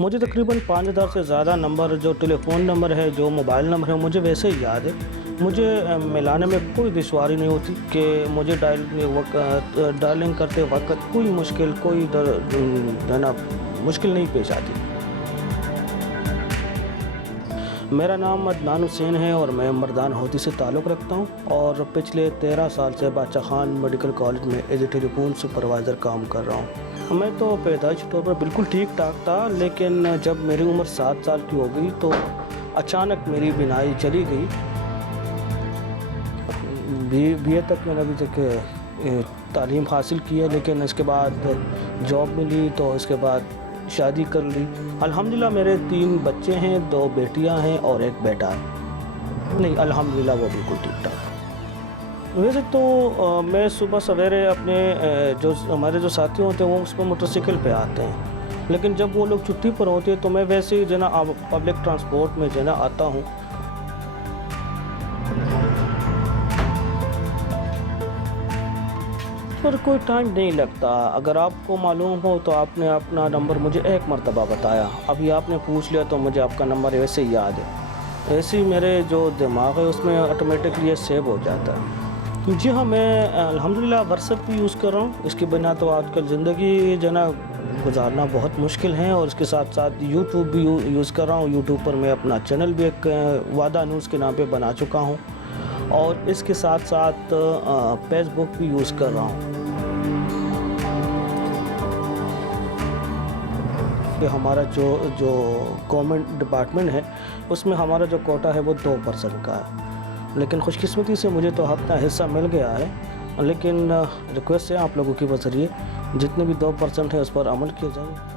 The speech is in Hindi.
मुझे तकरीबन 5000 से ज़्यादा नंबर, जो टेलीफ़ोन नंबर है, जो मोबाइल नंबर है, मुझे वैसे ही याद है। मुझे मिलाने में कोई दुश्वारी नहीं होती कि मुझे डायलिंग करते वक़्त कोई मुश्किल, कोई है ना, मुश्किल नहीं पेश आती। मेरा नाम अदनान हुसैन है और मैं मर्दान होती से ताल्लुक़ रखता हूँ और पिछले 13 साल से बादशाह खान मेडिकल कॉलेज में एज ए टेलीफोन सुपरवाइज़र काम कर रहा हूँ। मैं तो पैदाइशी तौर पर बिल्कुल ठीक ठाक था, लेकिन जब मेरी उम्र 7 साल की हो गई तो अचानक मेरी बीनाई चली गई। BA तक मैंने अभी तक तालीम हासिल की है, लेकिन इसके बाद जॉब मिली तो इसके बाद शादी कर ली। अल्हम्दुलिल्लाह मेरे 3 बच्चे हैं, 2 बेटियां हैं और 1 बेटा है। नहीं, अल्हम्दुलिल्लाह वो बिल्कुल ठीक ठाक। वैसे तो मैं सुबह सवेरे अपने जो हमारे जो साथी होते हैं वो उस पर मोटरसाइकिल पे आते हैं, लेकिन जब वो लोग छुट्टी पर होते हैं तो मैं वैसे ही जो ना पब्लिक ट्रांसपोर्ट में जो ना आता हूँ। पर कोई टाइम नहीं लगता। अगर आपको मालूम हो तो आपने अपना नंबर मुझे 1 मरतबा बताया, अभी आपने पूछ लिया तो मुझे आपका नंबर वैसे ही याद है। ऐसे ही मेरे जो दिमाग है उसमें ऑटोमेटिकली सेव हो जाता है। जी हाँ, मैं अल्हम्दुलिल्लाह व्हाट्सएप भी यूज़ कर रहा हूँ। इसके बिना तो आजकल ज़िंदगी जो ना गुजारना बहुत मुश्किल है। और इसके साथ साथ यूट्यूब भी यूज़ कर रहा हूँ। यूट्यूब पर मैं अपना चैनल भी एक वादा न्यूज़ के नाम पे बना चुका हूँ और इसके साथ साथ फेसबुक भी यूज़ कर रहा हूँ। कि हमारा जो गवर्नमेंट डिपार्टमेंट है उसमें हमारा जो कोटा है वो 2% का है, लेकिन खुशकिस्मती से मुझे तो अपना हिस्सा मिल गया है। लेकिन रिक्वेस्ट है आप लोगों के ज़रिए जितने भी 2% है उस पर अमल किया जाए।